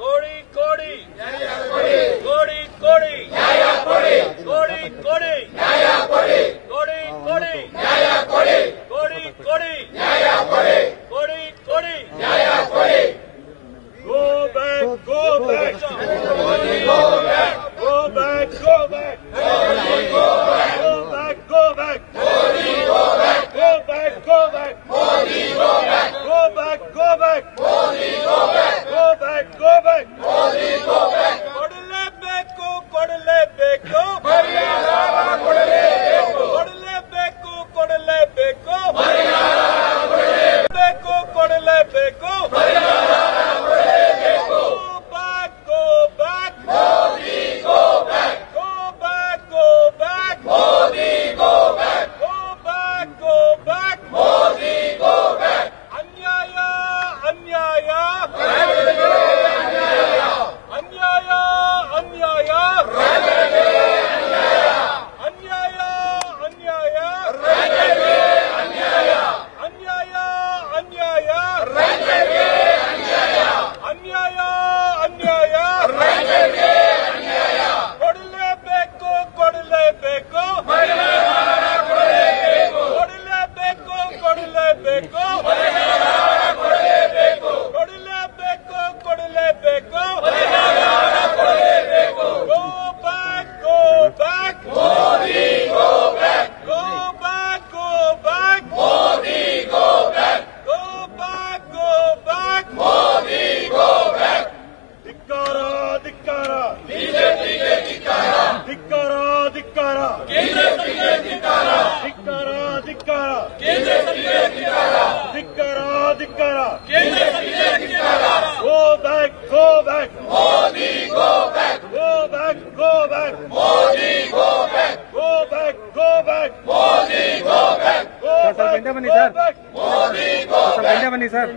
ಕೋಡಿ ಕೋಡಿ ಕೋಡಿ ಕೋಡಿ ಕೋಡಿ ಕೋಡಿ ಕೋಡಿ ಕೋಡಿ ಕೋಡಿ ಕೋಡಿ ಕೋಡಿ go back go back go back go back go back go back go back go back go back go back go back go back go back ಕೊಡಲೇಬೇಕು ಕೊಡಲೇಬೇಕು ಕೊಡಲೇಬೇಕು ಕೊಡಲೇಬೇಕು ಬೇಕು ಕೊಡಲೇಬೇಕು go back Modi go back go back go back Modi go back go back go back Modi go back ಅನ್ಯಾಯ ಅನ್ಯಾಯ ಅನ್ಯಾಯ ಅನ್ಯಾಯ ಅನ್ಯಾಯ ಅನ್ಯಾಯ ಅನ್ಯಾಯ ಅನ್ಯಾಯ ಅನ್ಯಾಯ ಅನ್ಯಾಯ ಕೊಡಲೇಬೇಕು ಕೊಡಲೇಬೇಕು ಕೊಡಲೇಬೇಕು ಕೊಡಲೇಬೇಕು ಕೊಡಲೇಬೇಕು go back go back Modi go back go back go back Modi go back go back go back Modi go back ಧಿಕ್ಕಾರ ಧಿಕ್ಕಾರ ಬಿಜೆಪಿಗೆ ಧಿಕ್ಕಾರ ಧಿಕ್ಕಾರ ಧಿಕ್ಕಾರ ಕೇಂದ್ರಕ್ಕೆ ಧಿಕ್ಕಾರ ಧಿಕ್ಕಾರ ಧಿಕ್ಕಾರ ಕೇಂದ್ರಕ್ಕೆ ಧಿಕ್ಕಾರ ಧಿಕ್ಕಾರ ಧಿಕ್ಕಾರ ಕೇಂದ್ರಕ್ಕೆ ಧಿಕ್ಕಾರ go back Modi go back go back go back Modi go back go back go back Modi go back go back ಬನ್ನಿ ಸರ್ ಮೋದಿ go back ಬನ್ನಿ ಸರ್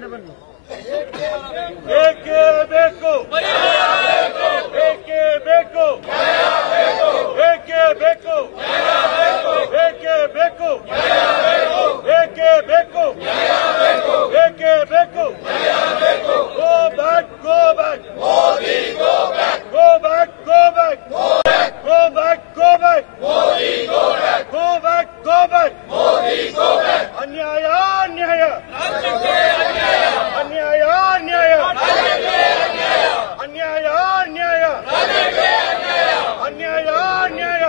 ಏಕೆ ಬೇಕು ಏಕೆ ಬೇಕು ಏಕೆ ಬೇಕು ಏಕೆ ಬೇಕು ಏಕೆ ಬೇಕು ಏಕೆ ಬೇಕು go back Modi go back go back go back go back go back Modi go back go back go back Modi go back ಅನ್ಯಾಯ ಅನ್ಯಾಯ ಅನ್ಯಾಯ ಅನ್ಯಾಯ ಅನ್ಯಾಯ ಅನ್ಯಾಯ ಅನ್ಯಾಯ ಅನ್ಯಾಯ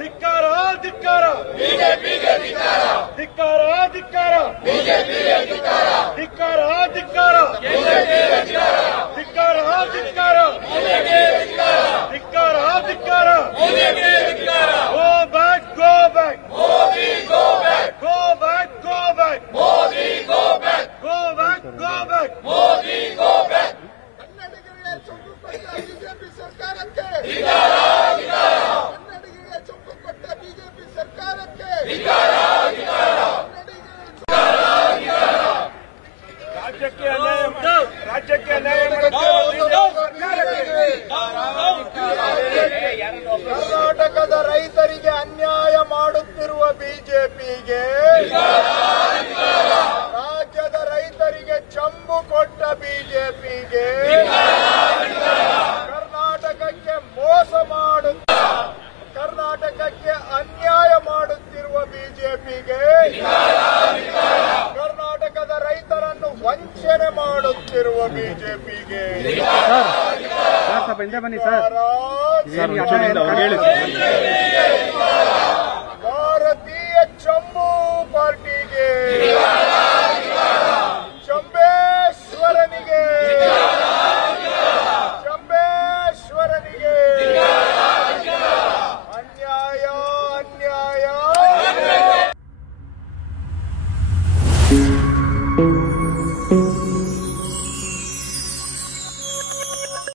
ಧಿಕ್ಕಾರ ಧಿಕ್ಕಾರ ಬಿಜೆಪಿಗೆ ಧಿಕ್ಕಾರ ಧಿಕ್ಕಾರ ಧಿಕ್ಕಾರ ಬಿಜೆಪಿಗೆ ಧಿಕ್ಕಾರ ಧಿಕ್ಕಾರ ಧಿಕ್ಕಾರ ಧಿಕ್ಕಾರ ಧಿಕ್ಕಾರ ಧಿಕ್ಕಾರ ಧಿಕ್ಕಾರ go back go back Modi go back go back go back Modi go back go back go back Modi go back ಕನ್ನಡಿಗರಿಗೆ ಚುಂಬು ಕೊಟ್ಟ ಬಿಜೆಪಿ ಸರ್ಕಾರಕ್ಕೆ ಕನ್ನಡಿಗರಿಗೆ ಚುಂಬು ಕೊಟ್ಟ ಬಿಜೆಪಿ ಸರ್ಕಾರಕ್ಕೆ ರಾಜ್ಯಕ್ಕೆ ಅನ್ಯಾಯ ಕರ್ನಾಟಕದ ರೈತರಿಗೆ ಅನ್ಯಾಯ ಮಾಡುತ್ತಿರುವ ಬಿಜೆಪಿಗೆ ರಾಜ್ಯದ ರೈತರಿಗೆ ಚಂಬು ಕೊಟ್ಟ ಬಿಜೆಪಿಗೆ ಕರ್ನಾಟಕಕ್ಕೆ ಮೋಸ ಕರ್ನಾಟಕಕ್ಕೆ ಅನ್ಯಾಯ ಮಾಡುತ್ತಿರುವ ಬಿಜೆಪಿಗೆ ಕರ್ನಾಟಕದ ರೈತರನ್ನು ವಂಚನೆ ಮಾಡುತ್ತಿರುವ ಬಿಜೆಪಿಗೆ ಸರ್ ಬನ್ನಿ ಸರ್ ಹೇಳಿ